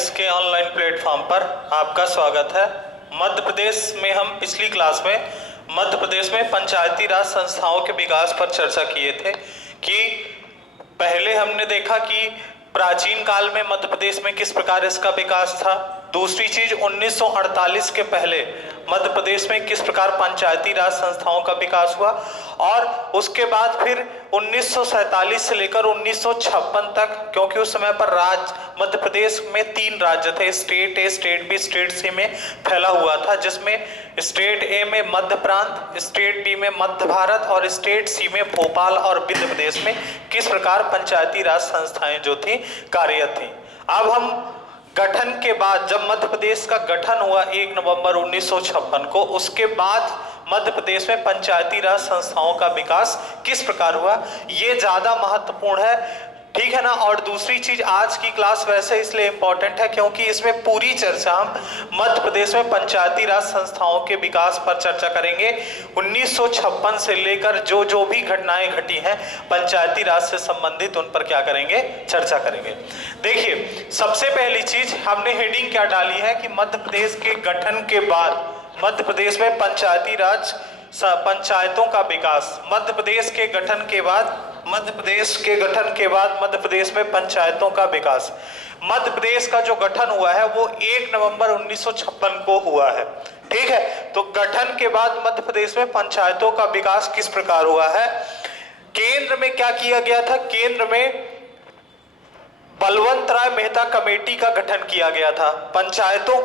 GIS के online platform पर आपका स्वागत है। मध्य प्रदेश में हम पिछली क्लास में मध्य प्रदेश में पंचायती राज संस्थाओं के विकास पर चर्चा किए थे कि पहले हमने देखा कि प्राचीन काल में मध्य प्रदेश में किस प्रकार इसका विकास था। दूसरी चीज 1948 के पहले मध्य प्रदेश में किस प्रकार पंचायती राज संस्थाओं का विकास हुआ, और उसके बाद फिर 1947 से लेकर 1956 तक, क्योंकि उस समय पर मध्य प्रदेश में 3 राज्य थे, state A, state B, state सी में फैला हुआ था, जिसमें स्टेट ए में मध्य प्रांत, स्टेट बी में मध्य भारत और स्टेट सी में भोपाल और विंध्य प्रदेश में किस प्रकार पंचायती राज संस्थाएं जो थी कार्यरत थी। अब हम गठन के बाद, जब मध्य प्रदेश का गठन हुआ 1 नवंबर 1956 को, उसके बाद मध्य प्रदेश में पंचायती राज संस्थाओं का विकास किस प्रकार हुआ, ये ज्यादा महत्वपूर्ण है, ठीक है ना। और दूसरी चीज, आज की क्लास वैसे इसलिए इंपॉर्टेंट है क्योंकि इसमें पूरी चर्चा हम मध्य प्रदेश में पंचायती राज संस्थाओं के विकास पर चर्चा करेंगे। 1956 से लेकर जो जो भी घटनाएं घटी हैं पंचायती राज से संबंधित, उन पर क्या करेंगे, चर्चा करेंगे। देखिए, सबसे पहली चीज हमने हेडिंग क्या डाली है कि मध्य प्रदेश के गठन के बाद मध्य प्रदेश में पंचायती राज पंचायतों का विकास। मध्य प्रदेश के गठन के बाद मध्य प्रदेश में पंचायतों का विकास। मध्य प्रदेश का जो गठन हुआ है वो 1 नवंबर 1956 को हुआ है, ठीक है। तो गठन के बाद मध्य प्रदेश में पंचायतों का विकास किस प्रकार हुआ है। केंद्र में क्या किया गया था, केंद्र में बलवंत राय मेहता कमेटी का गठन किया गया था। पंचायतों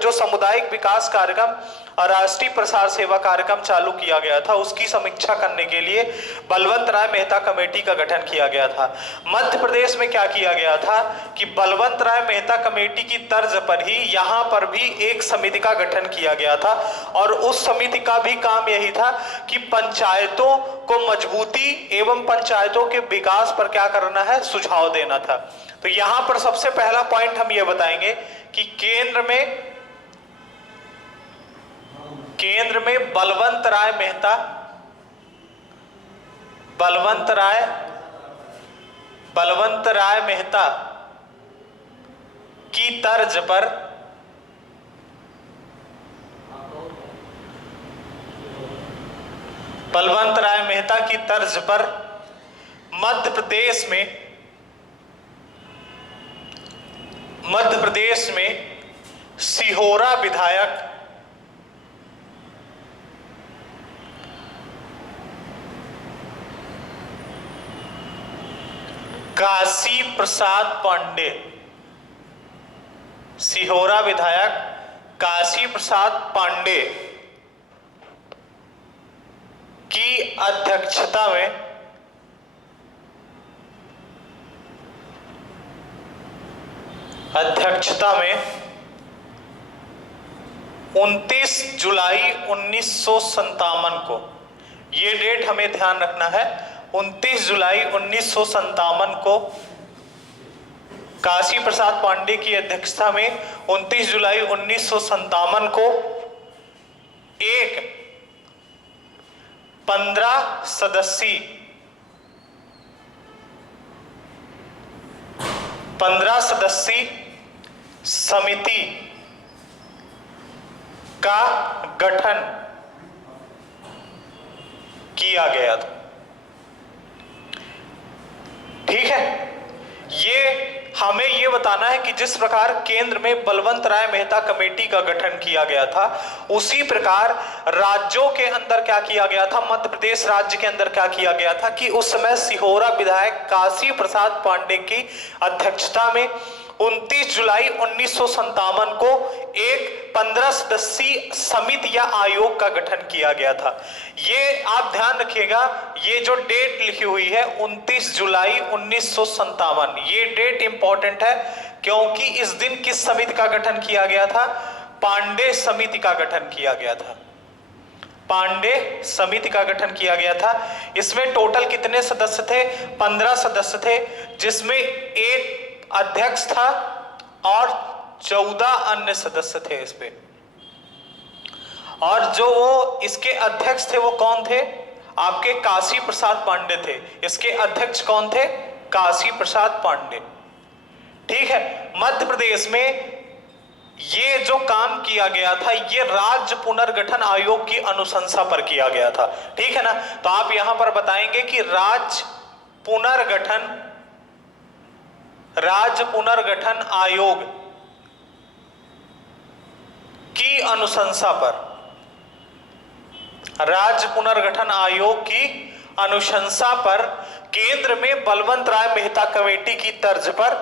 जो सामुदायिक विकास कार्यक्रम और राष्ट्रीय प्रसार सेवा कार्यक्रम चालू किया गया था, उसकी समीक्षा करने के लिए बलवंत राय मेहता कमेटी का गठन किया गया था। मध्य प्रदेश में क्या किया गया था कि बलवंत राय मेहता कमेटी की तर्ज पर ही यहाँ पर भी एक समिति का गठन किया गया था, और उस समिति का भी काम यही था कि पंचायतों को मजबूती एवं पंचायतों के विकास पर क्या करना है, सुझाव देना था। तो यहाँ पर सबसे पहला पॉइंट हम ये बताएंगे कि केंद्र में बलवंत राय मेहता की तर्ज पर मध्य प्रदेश में सिहोरा विधायक काशी प्रसाद पांडे, सिहोरा विधायक काशी प्रसाद पांडे की अध्यक्षता में 29 जुलाई 1957 को, ये डेट हमें ध्यान रखना है, 29 जुलाई 1957 को काशी प्रसाद पांडे की अध्यक्षता में 29 जुलाई 1957 को एक 15 सदस्यीय समिति का गठन किया गया था, ठीक है। ये हमें ये बताना है कि जिस प्रकार केंद्र में बलवंत राय मेहता कमेटी का गठन किया गया था, उसी प्रकार राज्यों के अंदर क्या किया गया था, मध्य प्रदेश राज्य के अंदर क्या किया गया था कि उस समय सिहोरा विधायक काशी प्रसाद पांडे की अध्यक्षता में 29 जुलाई 1957 को एक 15 सदस्यीय समिति या आयोग का गठन किया गया था। ये आप ध्यान रखिएगा, ये जो डेट लिखी हुई है 29 जुलाई 1957, ये डेट इंपॉर्टेंट है क्योंकि इस दिन किस समिति का गठन किया गया था, पांडे समिति का गठन किया गया था। पांडे समिति का गठन किया गया था। इसमें टोटल कितने सदस्य थे, 15 सदस्य थे, जिसमें एक अध्यक्ष था और 14 अन्य सदस्य थे इस पे। और जो वो इसके अध्यक्ष थे वो कौन थे, आपके काशी प्रसाद पांडे थे। इसके अध्यक्ष कौन थे, काशी प्रसाद पांडे, ठीक है, मध्य प्रदेश में ये जो काम किया गया था ये राज्य पुनर्गठन आयोग की अनुशंसा पर किया गया था। ठीक है ना, तो आप यहां पर बताएंगे कि राज्य पुनर्गठन आयोग की अनुशंसा पर, राज्य पुनर्गठन आयोग की अनुशंसा पर केंद्र में बलवंत राय मेहता कमेटी की तर्ज पर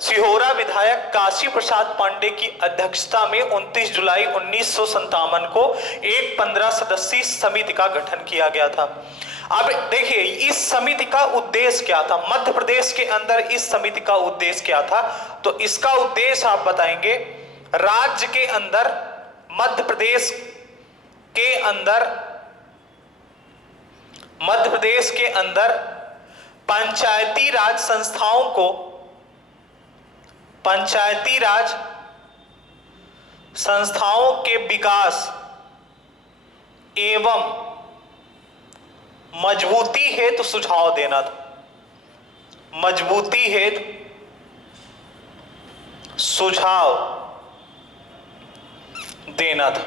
सिहोरा विधायक काशी प्रसाद पांडे की अध्यक्षता में 29 जुलाई 1957 को एक 15 सदस्यीय समिति का गठन किया गया था। अब देखिए इस समिति का उद्देश्य क्या था, मध्य प्रदेश के अंदर इस समिति का उद्देश्य क्या था, तो इसका उद्देश्य आप बताएंगे राज्य के अंदर, मध्य प्रदेश के अंदर पंचायती राज संस्थाओं के विकास एवं मजबूती हेतु सुझाव देना था, मजबूती हेतु सुझाव देना था।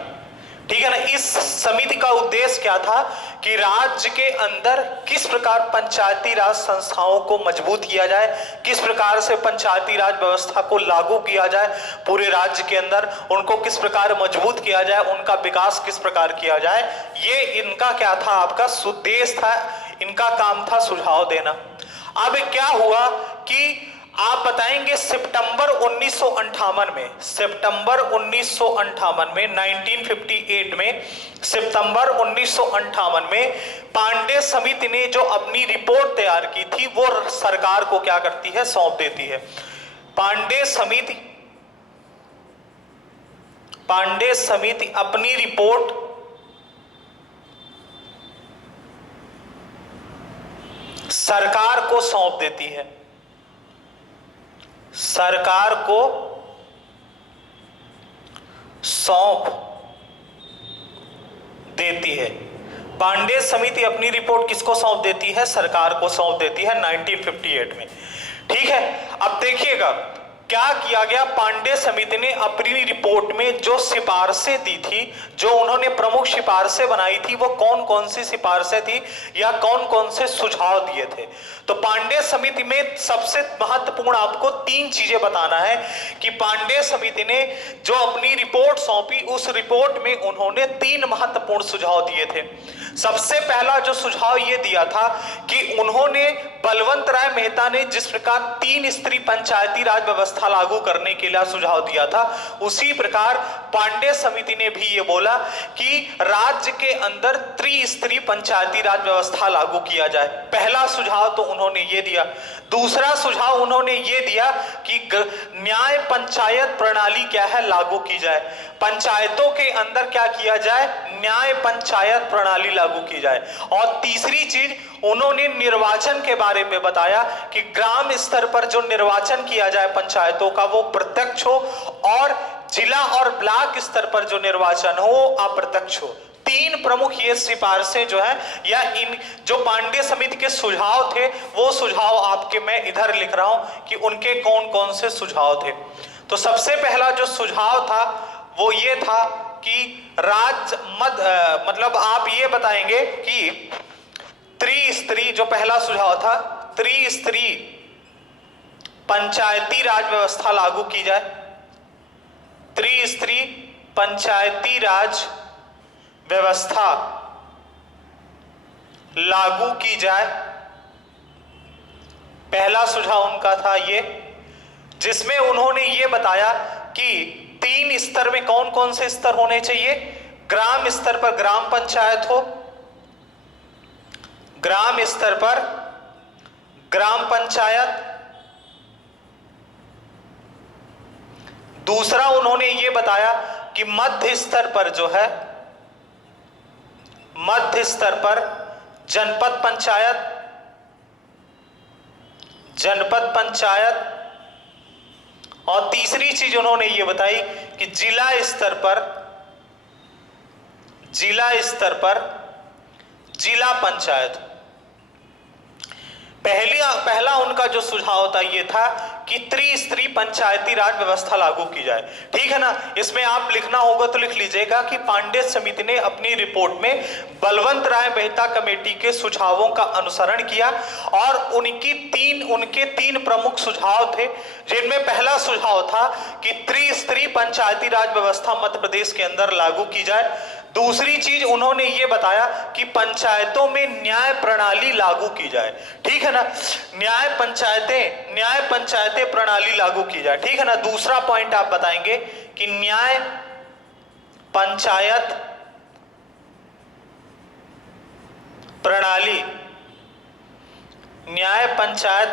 ठीक है ना, इस समिति का उद्देश्य क्या था कि राज्य के अंदर किस प्रकार पंचायती राज संस्थाओं को मजबूत किया जाए, किस प्रकार से पंचायती राज व्यवस्था को लागू किया जाए पूरे राज्य के अंदर, उनको किस प्रकार मजबूत किया जाए, उनका विकास किस प्रकार किया जाए, ये इनका क्या था, आपका उद्देश्य था, इनका काम था सुझाव देना। अब क्या हुआ कि आप बताएंगे सितंबर 1958 में, 1958 में सितंबर 1958 में पांडे समिति ने जो अपनी रिपोर्ट तैयार की थी वो सरकार को क्या करती है, सौंप देती है। पांडे समिति अपनी रिपोर्ट सरकार को सौंप देती है, सरकार को सौंप देती है। पांडे समिति अपनी रिपोर्ट किसको सौंप देती है, सरकार को सौंप देती है 1958 में। ठीक है, अब देखिएगा क्या किया गया, पांडे समिति ने अपनी रिपोर्ट में जो सिफारिशें दी थी, जो उन्होंने प्रमुख सिफारिशें बनाई थी, वो कौन कौन सी सिफारिशें थी या कौन कौन से सुझाव दिए थे। तो पांडे समिति में सबसे महत्वपूर्ण आपको 3 चीजें बताना है कि पांडे समिति ने जो अपनी रिपोर्ट सौंपी उस रिपोर्ट में उन्होंने 3 महत्वपूर्ण सुझाव दिए थे। सबसे पहला जो सुझाव ये दिया था कि उन्होंने बलवंत राय मेहता ने जिस प्रकार 3 स्तरीय पंचायती राज व्यवस्था लागू करने के लिए सुझाव दिया था, उसी प्रकार पांडे समिति ने भी ये बोला कि राज्य के अंदर त्रिस्तरीय पंचायती राज व्यवस्था लागू किया जाए। पहला सुझाव तो उन्होंने ये दिया। दूसरा सुझाव उन्होंने ये दिया कि न्याय पंचायत प्रणाली क्या है, लागू की जाए। पंचायतों के अंदर क्या किया जाए, न्याय पंचायत प्रणाली लागू की जाए। और तीसरी चीज उन्होंने निर्वाचन के बारे में बताया कि ग्राम स्तर पर जो निर्वाचन किया जाए पंचायतों का वो प्रत्यक्ष हो और जिला और ब्लॉक स्तर पर जो निर्वाचन हो अप्रत्यक्ष हो। 3 प्रमुख ये सिफारिशें जो है या इन जो पांडे समिति के सुझाव थे वो सुझाव आपके मैं इधर लिख रहा हूं कि उनके कौन कौन से सुझाव थे। तो सबसे पहला जो सुझाव था वो ये था कि मतलब आप ये बताएंगे कि त्रिस्तरीय, जो पहला सुझाव था त्रिस्तरीय पंचायती राज व्यवस्था लागू की जाए, त्रिस्तरीय पंचायती राज व्यवस्था लागू की जाए। पहला सुझाव उनका था ये, जिसमें उन्होंने ये बताया कि 3 स्तर में कौन कौन से स्तर होने चाहिए। ग्राम स्तर पर ग्राम पंचायत हो, ग्राम स्तर पर ग्राम पंचायत। दूसरा उन्होंने ये बताया कि मध्य स्तर पर जो है, मध्य स्तर पर जनपद पंचायत, जनपद पंचायत। और तीसरी चीज उन्होंने ये बताई कि जिला स्तर पर जिला पंचायत। पहला उनका जो सुझाव था ये था कि त्रिस्तरीय पंचायती राज व्यवस्था लागू की जाए। ठीक है ना, इसमें आप लिखना होगा तो लिख लीजिएगा कि पांडे समिति ने अपनी रिपोर्ट में बलवंत राय मेहता कमेटी के सुझावों का अनुसरण किया और उनके तीन प्रमुख सुझाव थे, जिनमें पहला सुझाव था कि त्रिस्तरीय पंचायती राज व्यवस्था मध्य प्रदेश के अंदर लागू की जाए। दूसरी चीज उन्होंने ये बताया कि पंचायतों में न्याय प्रणाली लागू की जाए। ठीक है ना, न्याय पंचायतें प्रणाली लागू की जाए। ठीक है ना, दूसरा पॉइंट आप बताएंगे कि न्याय पंचायत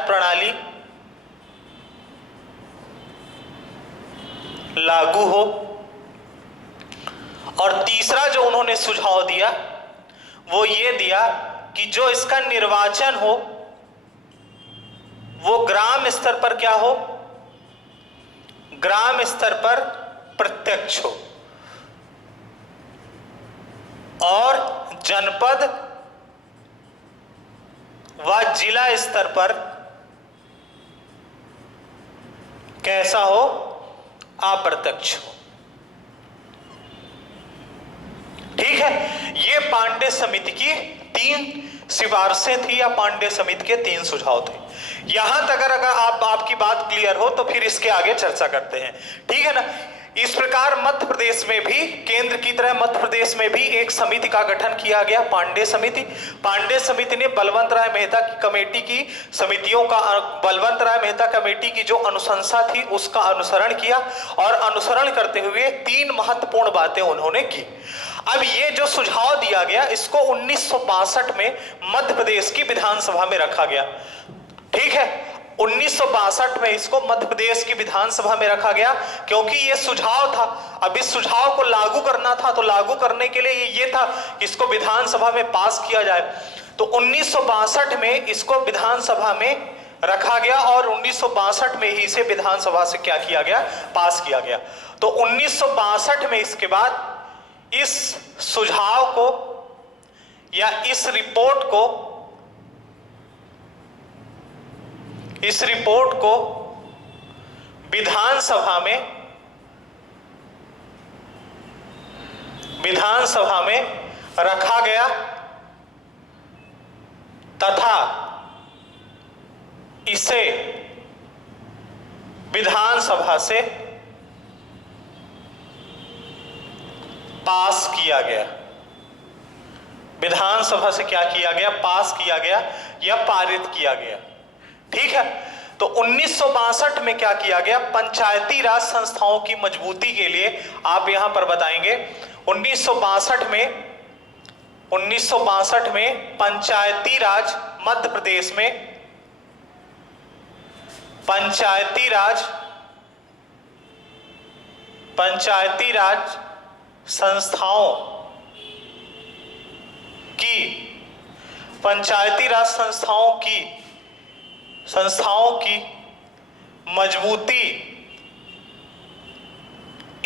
प्रणाली लागू हो। और तीसरा जो उन्होंने सुझाव दिया वो ये दिया कि जो इसका निर्वाचन हो वो ग्राम स्तर पर क्या हो, ग्राम स्तर पर प्रत्यक्ष हो और जनपद व जिला स्तर पर कैसा हो, अप्रत्यक्ष हो। ठीक है, ये पांडे समिति की 3 सिफारिशें थी या पांडे समिति के 3 सुझाव थे। यहां तक अगर आपकी बात क्लियर हो तो फिर इसके आगे चर्चा करते हैं। ठीक है ना, इस प्रकार मध्य प्रदेश में भी केंद्र की तरह मध्य प्रदेश में भी एक समिति का गठन किया गया, पांडे समिति। पांडे समिति ने बलवंत राय मेहता की कमेटी की बलवंत राय मेहता कमेटी की जो अनुशंसा थी उसका अनुसरण किया और अनुसरण करते हुए 3 महत्वपूर्ण बातें उन्होंने की। अब ये जो सुझाव दिया गया इसको 1962 में मध्य प्रदेश की विधानसभा में रखा गया। ठीक है, 1962 में इसको मध्य प्रदेश की विधानसभा में रखा गया क्योंकि ये सुझाव था। अब इस सुझाव को लागू करना था तो लागू करने के लिए ये था कि इसको विधानसभा में पास किया जाए। तो 1962 में इसको विधानसभा में रखा गया और 1962 में ही इसे विधानसभा से क्या किया गया, पास किया गया। तो 1962 में इसके बाद इस सुझाव को या इस रिपोर्ट को विधानसभा में रखा गया तथा इसे विधानसभा से पास किया गया। विधानसभा से क्या किया गया, पास किया गया या पारित किया गया। ठीक है, तो 1962 में क्या किया गया, पंचायती राज संस्थाओं की मजबूती के लिए आप यहां पर बताएंगे 1962 में पंचायती राज मध्य प्रदेश में पंचायती राज संस्थाओं की मजबूती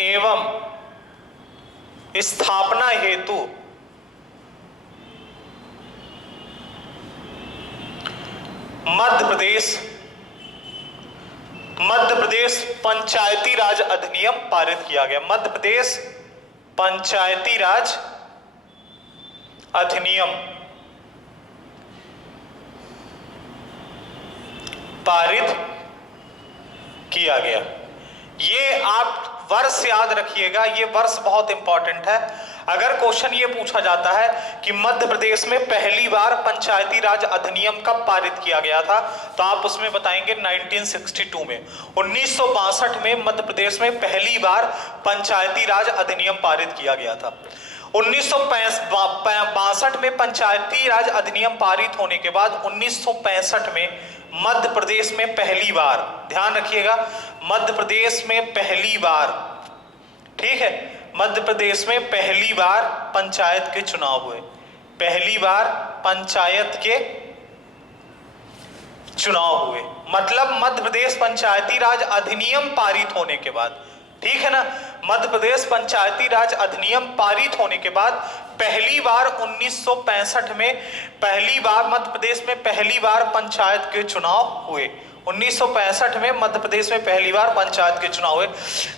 एवं स्थापना हेतु मध्य प्रदेश पंचायती राज अधिनियम पारित किया गया। मध्य प्रदेश पंचायती राज अधिनियम पारित किया गया। ये आप वर्ष याद रखिएगा, ये वर्ष बहुत इंपॉर्टेंट है। अगर क्वेश्चन ये पूछा जाता है कि मध्य प्रदेश में पहली बार पंचायती राज अधिनियम कब पारित किया गया था, तो आप उसमें बताएंगे 1962 में। 1962 में मध्य प्रदेश में पहली बार पंचायती राज अधिनियम पारित किया गया था। 1962 में पंचायती राज अधिनियम पारित होने के बाद 1965 में मध्य प्रदेश में पहली बार, ध्यान रखिएगा, मध्य प्रदेश में पहली बार, ठीक है, मध्य प्रदेश में पहली बार पंचायत के चुनाव हुए। पहली बार पंचायत के चुनाव हुए, मतलब मध्य प्रदेश पंचायती राज अधिनियम पारित होने के बाद, ठीक है ना, मध्य प्रदेश पंचायती राज अधिनियम पारित होने के बाद पहली बार 1965 में पहली बार मध्य प्रदेश में पहली बार पंचायत के चुनाव हुए। 1965 में मध्य प्रदेश में पहली बार पंचायत के चुनाव हुए,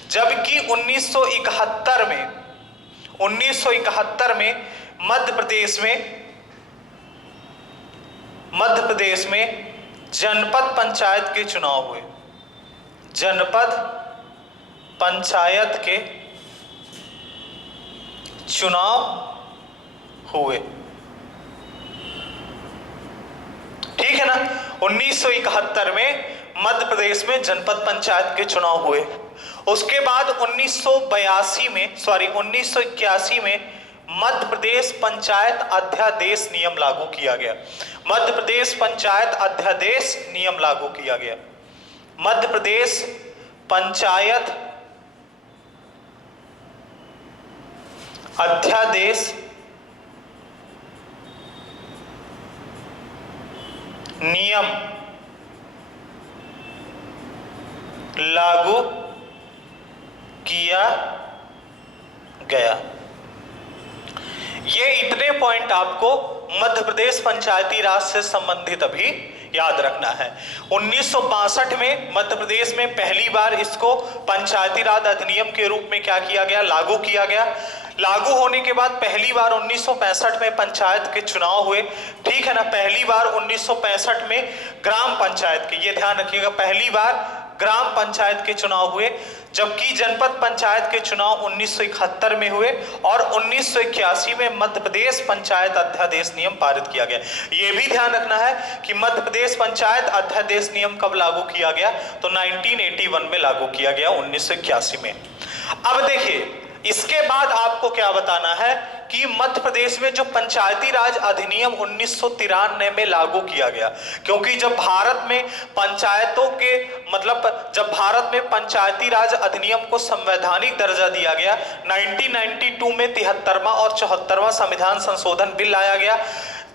जबकि 1971 में मध्य प्रदेश में जनपद पंचायत के चुनाव हुए। जनपद पंचायत के चुनाव हुए, ठीक है ना। 1971 में मध्य प्रदेश में जनपद पंचायत के चुनाव हुए। उसके बाद 1981 में मध्य प्रदेश पंचायत अध्यादेश नियम लागू किया गया। मध्य प्रदेश पंचायत अध्यादेश नियम लागू किया गया। मध्य प्रदेश पंचायत अध्यादेश नियम लागू किया गया। ये इतने पॉइंट आपको मध्य प्रदेश पंचायती राज से संबंधित अभी याद रखना है। 1962 में मध्य प्रदेश में पहली बार इसको पंचायती राज अधिनियम के रूप में क्या किया गया, लागू किया गया। लागू होने के बाद पहली बार 1965 में पंचायत के चुनाव हुए, ठीक है ना। पहली बार 1965 में ग्राम पंचायत के, ये ध्यान रखिएगा, पहली बार ग्राम पंचायत के चुनाव हुए, जबकि जनपद पंचायत के चुनाव 1971 में हुए और 1981 में मध्य प्रदेश पंचायत अध्यादेश नियम पारित किया गया। यह भी ध्यान रखना है कि मध्य प्रदेश पंचायत अध्यादेश नियम कब लागू किया गया, तो 1981 में लागू किया गया, 1981 में। अब देखिए, इसके बाद आपको क्या बताना है कि मध्य प्रदेश में जो पंचायती राज अधिनियम 1993 में लागू किया गया, क्योंकि जब भारत में पंचायती राज अधिनियम को संवैधानिक दर्जा दिया गया, 1992 में 73वां और 74वां संविधान संशोधन बिल लाया गया।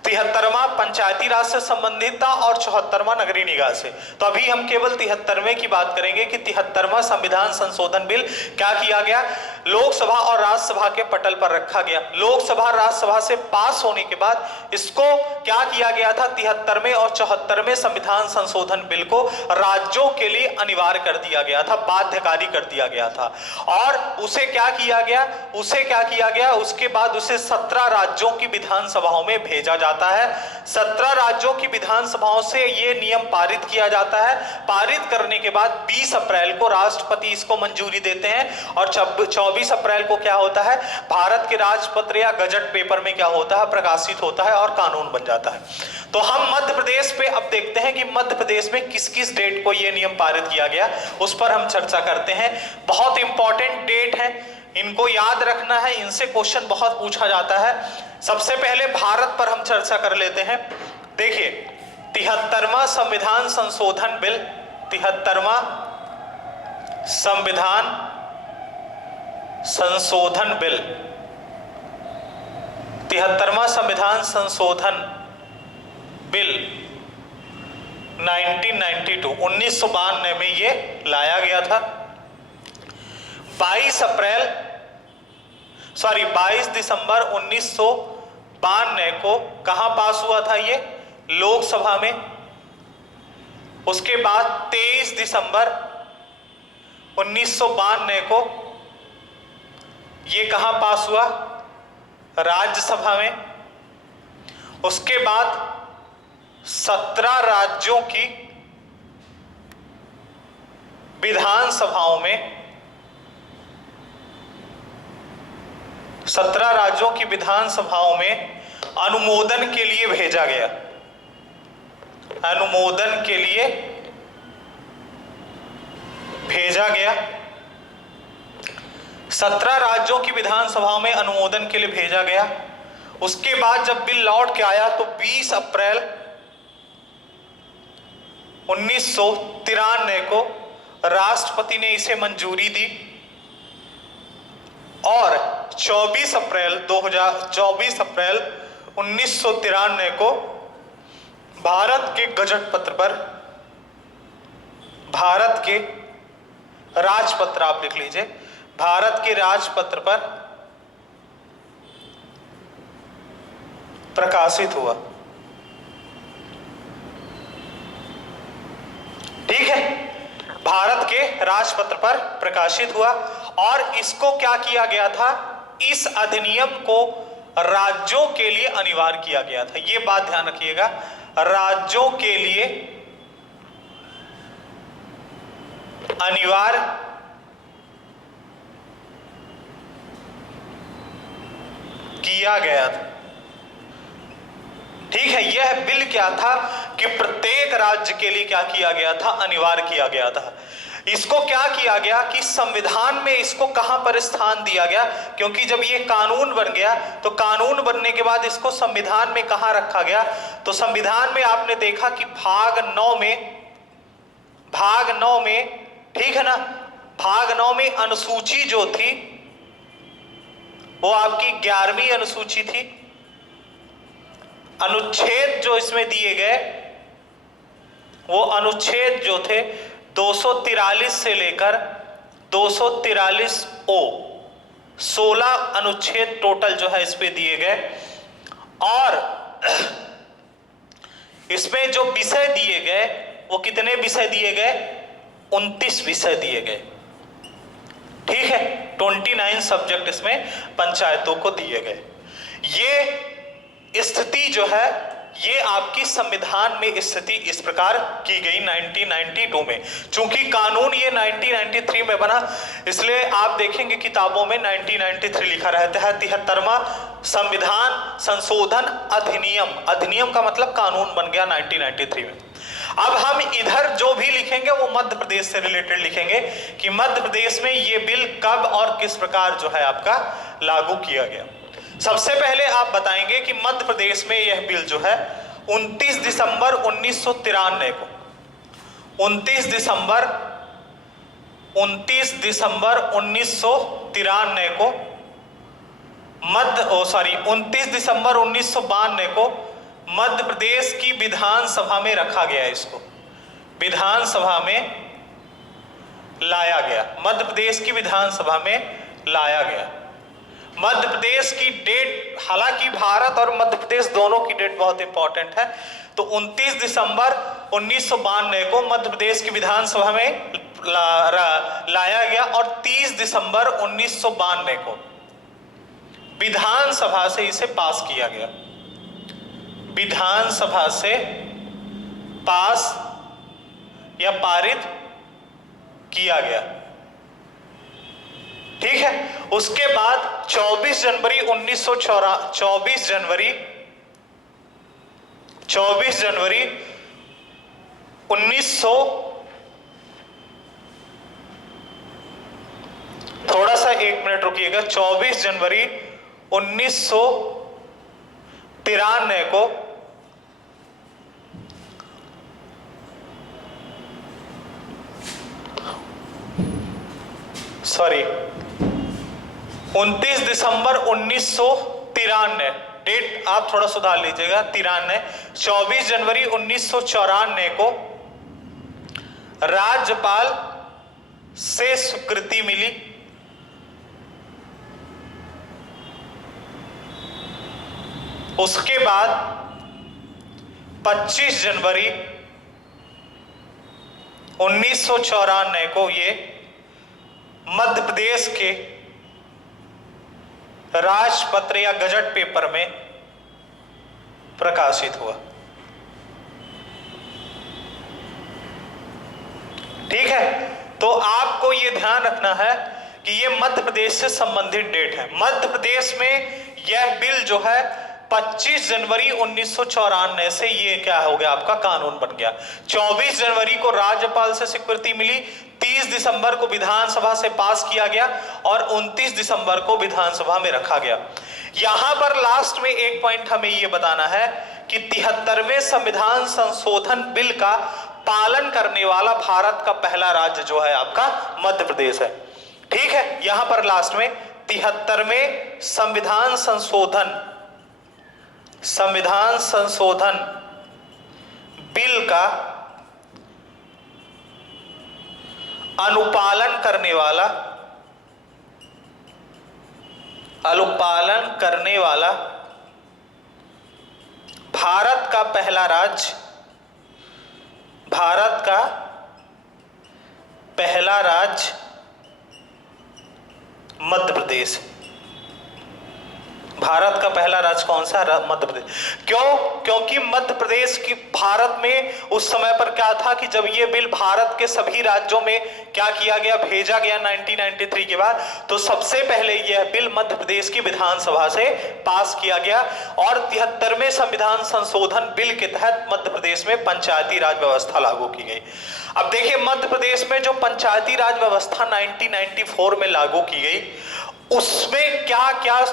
73वां पंचायती राज से संबंधित था और 74वां नगरीय निकाय से। तो अभी हम केवल 73वें की बात करेंगे कि 73वां संविधान संशोधन बिल क्या किया गया, लोकसभा और राज्यसभा के पटल पर रखा गया। लोकसभा राज्यसभा से पास होने के बाद इसको क्या किया गया था, 73वें और 74वें संविधान संशोधन बिल को राज्यों के लिए अनिवार्य कर दिया गया था, बाध्यकारी कर दिया गया था। और उसे क्या किया गया, उसके बाद उसे 17 राज्यों की विधानसभाओं में भेजा जाता है। 17 राज्यों की विधानसभाओं से यह नियम पारित किया जाता है। पारित करने के बाद 20 अप्रैल को राष्ट्रपति इसको मंजूरी देते हैं और 24 अप्रैल को क्या होता है, भारत के राजपत्र या गजट पेपर में क्या होता है, प्रकाशित होता है और कानून बन जाता है। तो हम मध्य प्रदेश पे अब देखते हैं कि मध्य प्रदेश में किस किस डेट को यह नियम पारित किया गया, उस पर हम चर्चा करते हैं। बहुत इंपॉर्टेंट डेट है, इनको याद रखना है, इनसे क्वेश्चन बहुत पूछा जाता है। सबसे पहले भारत पर हम चर्चा कर लेते हैं। देखिए, 73वां संविधान संशोधन बिल, 73वां संविधान संशोधन बिल, 73वां संविधान संशोधन बिल 1992 में ये लाया गया था। 22 दिसंबर 1992 को कहां पास हुआ था, ये लोकसभा में। उसके बाद 23 दिसंबर 1992 को ये कहां पास हुआ, राज्यसभा में। उसके बाद 17 राज्यों की विधानसभाओं में, 17 राज्यों की विधानसभाओं में अनुमोदन के लिए भेजा गया। अनुमोदन के लिए भेजा गया। 17 राज्यों की विधानसभाओं में अनुमोदन के लिए भेजा गया। उसके बाद जब बिल लौट के आया तो 20 अप्रैल 1993 को राष्ट्रपति ने इसे मंजूरी दी और 24 अप्रैल 1993 को भारत के गजट पत्र पर, भारत के राजपत्र, आप लिख लीजिए, भारत के राजपत्र पर प्रकाशित हुआ। ठीक ठीक है, भारत के राजपत्र पर प्रकाशित हुआ। और इसको क्या किया गया था, इस अधिनियम को राज्यों के लिए अनिवार्य किया गया था। यह बात ध्यान रखिएगा, राज्यों के लिए अनिवार्य किया गया था। ठीक है, यह बिल क्या था कि प्रत्येक राज्य के लिए क्या किया गया था, अनिवार्य किया गया था। इसको क्या किया गया कि संविधान में इसको कहां पर स्थान दिया गया, क्योंकि जब ये कानून बन गया तो कानून बनने के बाद इसको संविधान में कहां रखा गया, तो संविधान में आपने देखा कि भाग 9 में, ठीक है ना, भाग 9 में अनुसूची जो थी वो आपकी 11वीं अनुसूची थी। अनुच्छेद जो इसमें दिए गए वो अनुच्छेद जो थे 243 से लेकर 243 ओ 16 अनुच्छेद टोटल जो है इस पे दिए गए। और इसमें जो विषय दिए गए वो कितने विषय दिए गए, 29 विषय दिए गए। ठीक है, 29 सब्जेक्ट इसमें पंचायतों को दिए गए। ये स्थिति जो है ये आपकी संविधान में स्थिति इस प्रकार की गई 1992 में। चूंकि कानून ये 1993 में बना, इसलिए आप देखेंगे किताबों में 1993 लिखा रहता है। 73वां संविधान संशोधन अधिनियम, अधिनियम का मतलब कानून बन गया 1993 में। अब हम इधर जो भी लिखेंगे वो मध्य प्रदेश से रिलेटेड लिखेंगे कि मध्य प्रदेश में ये बिल कब और किस प्रकार जो है आपका लागू किया गया। सबसे पहले आप बताएंगे कि मध्य प्रदेश में यह बिल जो है 29 दिसंबर 1993 को 29 दिसंबर 1993 को 29 दिसंबर 1992 को मध्य प्रदेश की विधानसभा में रखा गया। इसको विधानसभा में लाया गया, मध्य प्रदेश की विधानसभा में लाया गया। मध्य प्रदेश की डेट, हालांकि भारत और मध्य प्रदेश दोनों की डेट बहुत इंपॉर्टेंट है, तो 29 दिसंबर 1992 को मध्य प्रदेश की विधानसभा में लाया गया और 30 दिसंबर 1992 को विधानसभा से इसे पास किया गया। विधानसभा से पास या पारित किया गया। ठीक है, उसके बाद 24 जनवरी 1900 थोड़ा सा 1 मिनट रुकिएगा। 24 जनवरी 1993 को सॉरी 29 दिसंबर 1993, डेट आप थोड़ा सुधार लीजिएगा, 93। 24 जनवरी 1994 को राज्यपाल से स्वीकृति मिली। उसके बाद 25 जनवरी 1994 को ये मध्य प्रदेश के राजपत्र या गजट पेपर में प्रकाशित हुआ। ठीक है, तो आपको यह ध्यान रखना है कि यह मध्य प्रदेश से संबंधित डेट है। मध्य प्रदेश में यह बिल जो है 25 जनवरी 1994 से ये क्या हो गया, आपका कानून बन गया। 24 जनवरी को राज्यपाल से स्वीकृति मिली, 30 दिसंबर को विधानसभा से पास किया गया और 29 दिसंबर को विधानसभा में रखा गया। यहां पर लास्ट में एक पॉइंट हमें यह बताना है कि 73वें संविधान संशोधन बिल का पालन करने वाला भारत का पहला राज्य जो है आपका मध्य प्रदेश है। ठीक है, यहां पर लास्ट में 73वें संविधान संशोधन बिल का अनुपालन करने वाला भारत का पहला राज्य मध्य प्रदेश। भारत का पहला राज्य कौन सा? मध्य प्रदेश। क्यों? क्योंकि मध्य प्रदेश की भारत में उस समय पर क्या था कि जब ये बिल भारत के सभी राज्यों में क्या किया गया, भेजा गया 1993 के बाद, तो सबसे पहले यह बिल मध्य प्रदेश की विधानसभा से पास किया गया और 73वें संविधान संशोधन बिल के तहत मध्य प्रदेश में पंचायती राज व्यवस्था लागू की गई। अब देखिए, मध्य प्रदेश में जो पंचायती राज व्यवस्था 1994 में लागू की गई, उसमें क्या क्या,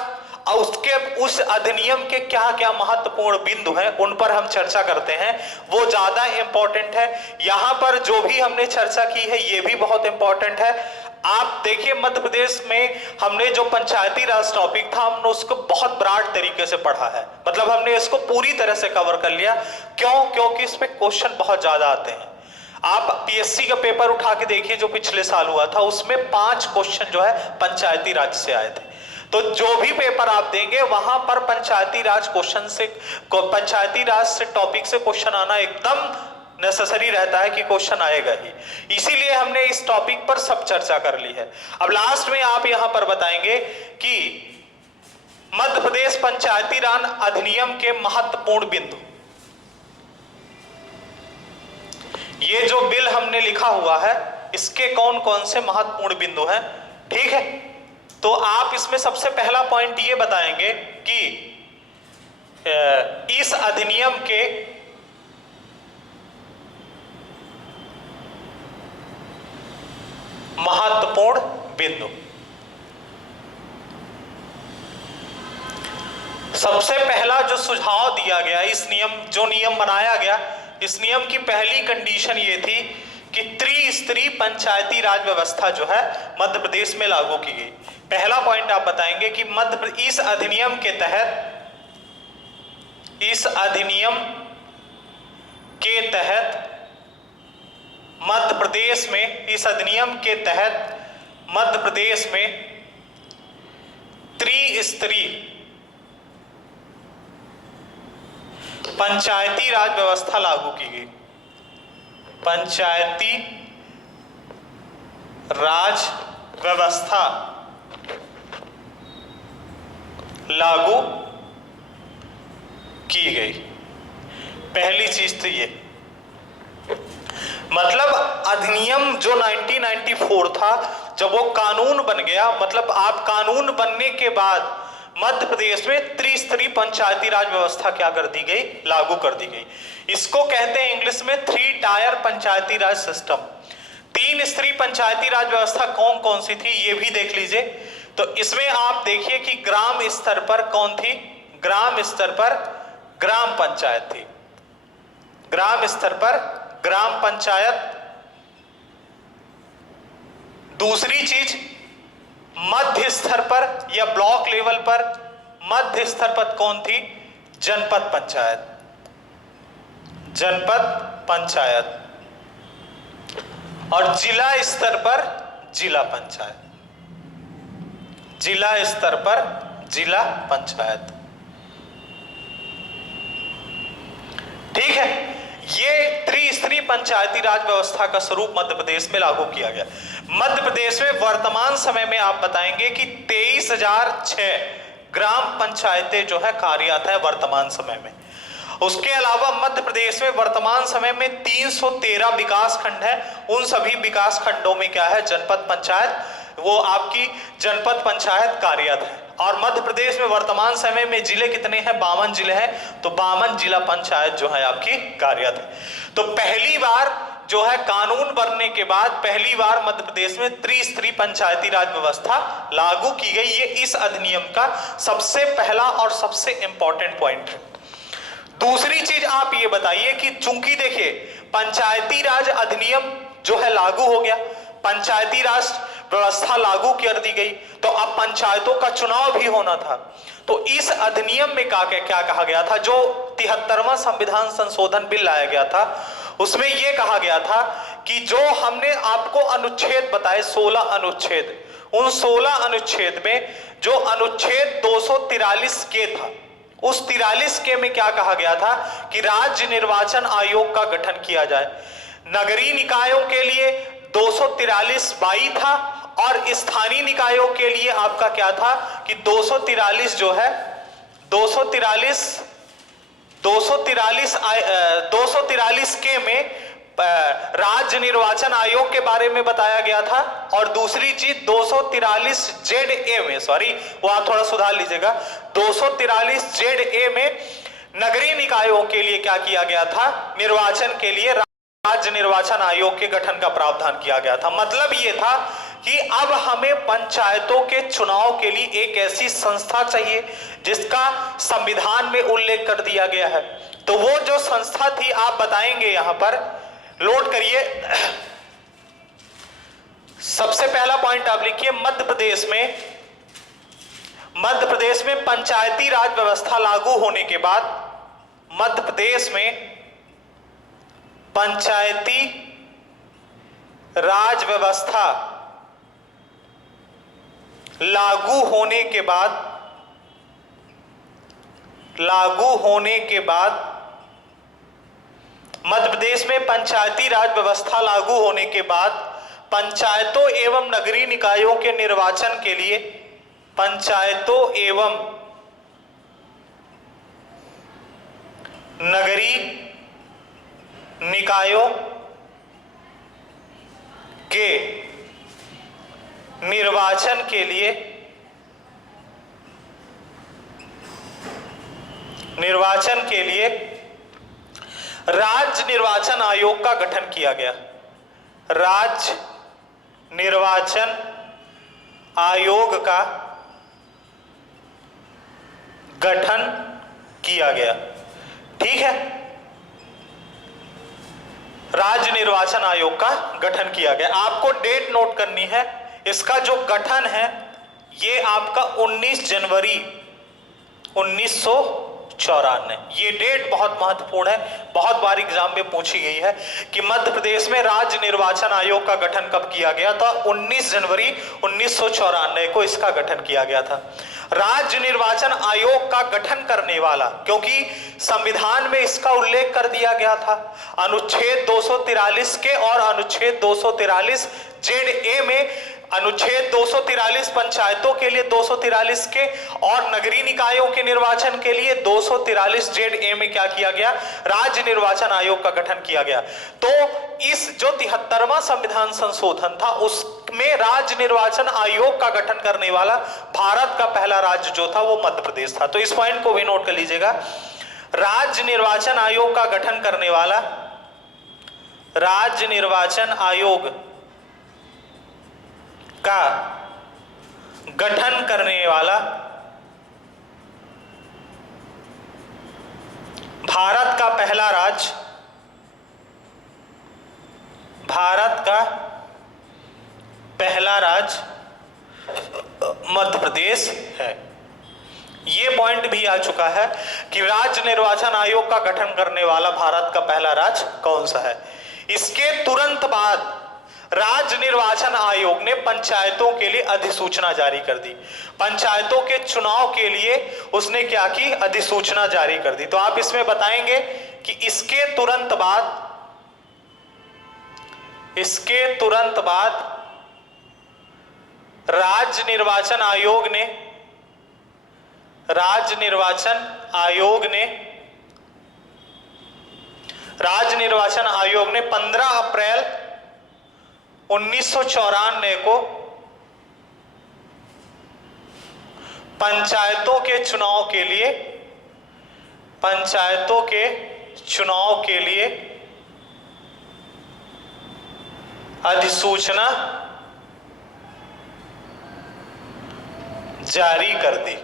उसके उस अधिनियम के क्या क्या महत्वपूर्ण बिंदु हैं, उन पर हम चर्चा करते हैं। वो ज्यादा इंपॉर्टेंट है। यहां पर जो भी हमने चर्चा की है ये भी बहुत इंपॉर्टेंट है। आप देखिए, मध्य प्रदेश में हमने जो पंचायती राज टॉपिक था, हमने उसको बहुत ब्रॉड तरीके से पढ़ा है, मतलब हमने इसको पूरी तरह से कवर कर लिया। क्यों? क्योंकि इसमें क्वेश्चन बहुत ज्यादा आते हैं। आप पीएससी का पेपर उठा के देखिए जो पिछले साल हुआ था, उसमें 5 क्वेश्चन जो है पंचायती राज से आए थे। तो जो भी पेपर आप देंगे वहां पर पंचायती राज क्वेश्चन से, पंचायती राज से टॉपिक से क्वेश्चन आना एकदम नेसेसरी रहता है कि क्वेश्चन आएगा ही। इसीलिए हमने इस टॉपिक पर सब चर्चा कर ली है। अब लास्ट में आप यहां पर बताएंगे कि मध्य प्रदेश पंचायती राज अधिनियम के महत्वपूर्ण बिंदु। ये जो बिल हमने लिखा हुआ है, इसके कौन कौन से महत्वपूर्ण बिंदु हैं, ठीक है? तो आप इसमें सबसे पहला पॉइंट ये बताएंगे कि इस अधिनियम के महत्वपूर्ण बिंदु। सबसे पहला जो सुझाव दिया गया, इस नियम बनाया गया, इस नियम की पहली कंडीशन ये थी कि त्रिस्तरीय पंचायती राज व्यवस्था जो है मध्य प्रदेश में लागू की गई। पहला पॉइंट आप बताएंगे कि इस अधिनियम के तहत मध्य प्रदेश में, इस अधिनियम के तहत मध्य प्रदेश में त्रिस्तरीय पंचायती राज व्यवस्था लागू की गई। पंचायती राज व्यवस्था लागू की गई। पहली चीज तो ये, मतलब अधिनियम जो 1994 था, जब वो कानून बन गया, मतलब आप कानून बनने के बाद मध्य प्रदेश में त्रिस्तरीय पंचायती राज व्यवस्था क्या कर दी गई, लागू कर दी गई। इसको कहते हैं इंग्लिश में 3 टायर पंचायती राज सिस्टम। 3 स्तरीय पंचायती राज व्यवस्था कौन कौन सी थी ये भी देख लीजिए। तो इसमें आप देखिए कि ग्राम स्तर पर कौन थी, ग्राम स्तर पर ग्राम पंचायत थी, ग्राम स्तर पर ग्राम पंचायत। दूसरी चीज, मध्य स्तर पर या ब्लॉक लेवल पर मध्य स्तर पर कौन थी, जनपद पंचायत, जनपद पंचायत। और जिला स्तर पर जिला पंचायत, जिला स्तर पर जिला पंचायत, ठीक है। ये त्रिस्तरीय पंचायती राज व्यवस्था का स्वरूप मध्य प्रदेश में लागू किया गया। मध्य प्रदेश में वर्तमान समय में आप बताएंगे कि 23,006 ग्राम पंचायतें जो है कार्यरत है वर्तमान समय में। उसके अलावा मध्य प्रदेश में वर्तमान समय में 313 विकास खंड है। उन सभी विकास खंडों में क्या है, जनपद पंचायत, वो आपकी जनपद पंचायत कार्यरत है। और मध्य प्रदेश में वर्तमान समय में जिले कितने हैं, 52 जिले हैं। तो 52 जिला पंचायत जो है आपकी कार्यरत है। तो पहली बार जो है कानून बनने के बाद पहली बार मध्य प्रदेश में त्रिस्तरीय पंचायती राज व्यवस्था लागू की गई। ये इस अधिनियम का सबसे पहला और सबसे इंपॉर्टेंट पॉइंट है। दूसरी चीज आप ये बताइए कि चूंकि देखिए पंचायती राज अधिनियम जो है लागू हो गया, पंचायती राज व्यवस्था लागू कर दी गई, तो अब पंचायतों का चुनाव भी होना था। तो इस अधिनियम में क्या कहा गया था, जो 73वां संविधान संशोधन बिल लाया गया था, उसमें यह कहा गया था कि जो हमने आपको अनुच्छेद बताए 16 अनुच्छेद, उन 16 अनुच्छेद में जो अनुच्छेद 243 के था, उस 43 के में क्या कहा गया था कि राज्य निर्वाचन आयोग का गठन किया जाए। नगरीय निकायों के लिए 243 बाई था, और स्थानीय निकायों के लिए आपका क्या था कि 243 जो है 243 के में राज्य निर्वाचन आयोग के बारे में बताया गया था, और दूसरी चीज 243 ZA में, सॉरी वो आप थोड़ा सुधार लीजिएगा, 243 ZA में नगरीय निकायों के लिए क्या किया गया था, निर्वाचन के लिए राज्य निर्वाचन आयोग के गठन का प्रावधान किया गया था। मतलब ये था कि अब हमें पंचायतों के चुनाव के लिए एक ऐसी संस्था चाहिए जिसका संविधान में उल्लेख कर दिया गया है। तो वो जो संस्था थी आप बताएंगे, यहां पर नोट करिए। सबसे पहला पॉइंट आप लिखिए, मध्य प्रदेश में पंचायती राज व्यवस्था लागू होने के बाद, मध्य प्रदेश में पंचायती राज व्यवस्था लागू होने के बाद मध्य प्रदेश में पंचायती राज व्यवस्था लागू होने के बाद पंचायतों एवं नगरीय निकायों के निर्वाचन के लिए पंचायतों एवं नगरीय निकायों के निर्वाचन के लिए राज्य निर्वाचन आयोग का गठन किया गया। राज्य निर्वाचन आयोग का गठन किया गया। ठीक है, राज्य निर्वाचन आयोग का गठन किया गया। आपको डेट नोट करनी है, इसका जो गठन है ये आपका 19 जनवरी 1994। ये डेट बहुत महत्वपूर्ण है, बहुत बार एग्जाम में पूछी गई है कि मध्य प्रदेश में राज्य निर्वाचन आयोग का गठन कब किया गया था। 19 जनवरी 1994 को इसका गठन किया गया था। राज्य निर्वाचन आयोग का गठन करने वाला, क्योंकि संविधान में इसका उल्लेख कर दिया गया था अनुच्छेद 243 के और अनुच्छेद 243 ZA में, अनुच्छेद 243 पंचायतों के लिए 243 के और नगरीय निकायों के निर्वाचन के लिए 243 ZA में क्या किया गया, राज्य निर्वाचन आयोग का गठन किया गया। तो इस जो 73वां संविधान संशोधन था उसमें राज्य निर्वाचन आयोग का गठन करने वाला भारत का पहला राज्य जो था वो मध्य प्रदेश था। तो इस पॉइंट को भी नोट कर लीजिएगा। राज्य निर्वाचन आयोग का गठन करने वाला, राज्य निर्वाचन आयोग का गठन करने वाला भारत का पहला राज्य, मध्य प्रदेश है। यह पॉइंट भी आ चुका है कि राज्य निर्वाचन आयोग का गठन करने वाला भारत का पहला राज्य कौन सा है। इसके तुरंत बाद राज्य निर्वाचन आयोग ने पंचायतों के लिए अधिसूचना जारी कर दी। पंचायतों के चुनाव के लिए उसने क्या की, अधिसूचना जारी कर दी। तो आप इसमें बताएंगे कि इसके तुरंत बाद राज्य निर्वाचन आयोग ने 15 अप्रैल 1994 को पंचायतों के चुनाव के लिए अधिसूचना जारी कर दी।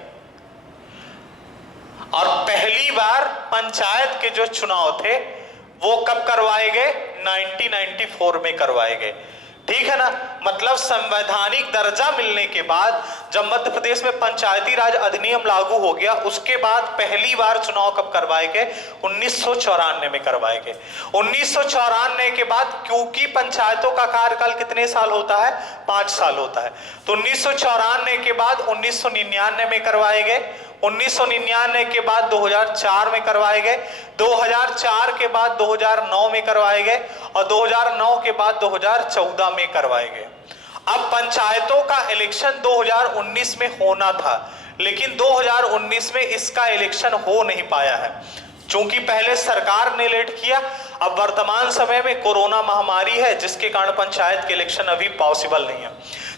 और पहली बार पंचायत के जो चुनाव थे वो कब करवाए गए, 1994 में करवाए गए। ठीक है ना, मतलब संवैधानिक दर्जा मिलने के बाद जब मध्य प्रदेश में पंचायती राज अधिनियम लागू हो गया उसके बाद पहली बार चुनाव कब करवाए गए, 1994 में करवाए गए। 1994 के बाद, क्योंकि पंचायतों का कार्यकाल कितने साल होता है, 5 साल होता है, तो 1994 के बाद 1999 में करवाए गए। 1999 के बाद 2004 में करवाए गए, 2004 के बाद 2009 में करवाए गए और 2009 के बाद 2014 में करवाए गए। अब पंचायतों का इलेक्शन 2019 में होना था, लेकिन 2019 में इसका इलेक्शन हो नहीं पाया है, चूंकि पहले सरकार ने लेट किया। अब वर्तमान समय में कोरोना महामारी है, जिसके कारण पंचायत के इलेक्शन अभी पॉसिबल नहीं है।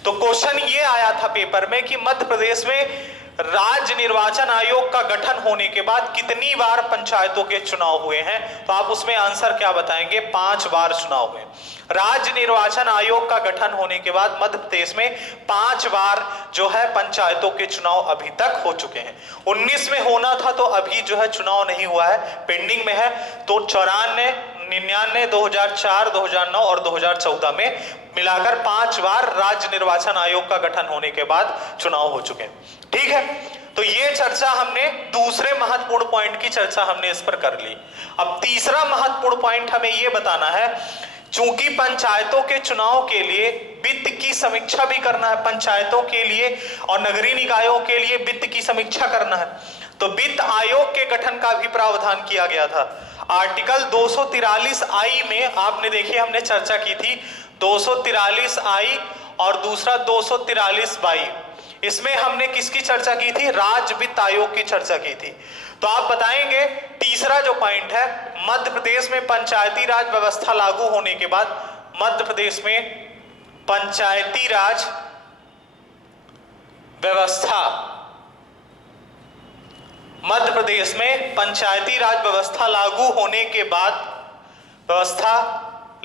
तो क्वेश्चन ये आया था पेपर में कि मध्य प्रदेश में राज्य निर्वाचन आयोग का गठन होने के बाद कितनी बार पंचायतों के चुनाव हुए हैं, तो आप उसमें आंसर क्या बताएंगे? 5 बार चुनाव हुए। राज्य निर्वाचन आयोग का गठन होने के बाद मध्य प्रदेश में 5 बार जो है पंचायतों के चुनाव अभी तक हो चुके हैं। 19 में होना था, तो अभी जो है चुनाव नहीं हुआ है, पेंडिंग में है। तो 94, 99, 2004, 2009 और 2014 में मिलाकर 5 बार राज्य निर्वाचन आयोग का गठन होने के बाद चुनाव हो चुके हैं। ठीक है, तो ये चर्चा हमने, दूसरे महत्वपूर्ण पॉइंट की चर्चा हमने इस पर कर ली। अब तीसरा महत्वपूर्ण पॉइंट हमें यह बताना है, चूंकि पंचायतों के चुनाव के लिए वित्त की समीक्षा भी करना है, पंचायतों के लिए और नगरीय निकायों के लिए वित्त की समीक्षा करना है, तो वित्त आयोग के गठन का भी प्रावधान किया गया था। आर्टिकल 243I में आपने देखिए, हमने चर्चा की थी 243I और दूसरा 243बाई। इसमें हमने किसकी चर्चा की थी? राज्य वित्त आयोग की चर्चा की थी। तो आप बताएंगे तीसरा जो पॉइंट है, मध्य प्रदेश में पंचायती राज व्यवस्था लागू होने के बाद मध्य प्रदेश में पंचायती राज व्यवस्था, मध्य प्रदेश में पंचायती राज व्यवस्था लागू होने के बाद, व्यवस्था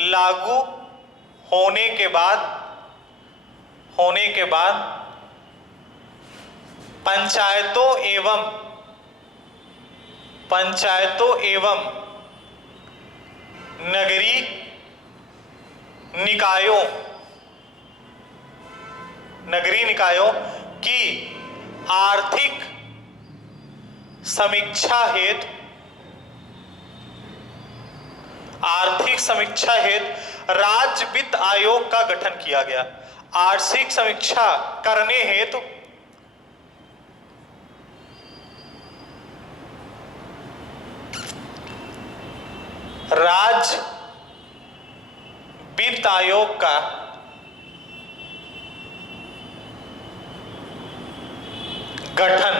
लागू होने के बाद पंचायतों एवं नगरीय निकायों की आर्थिक समीक्षा हेतु राज्य वित्त आयोग का गठन किया गया। आर्थिक समीक्षा करने हेतु राज्य वित्त आयोग का गठन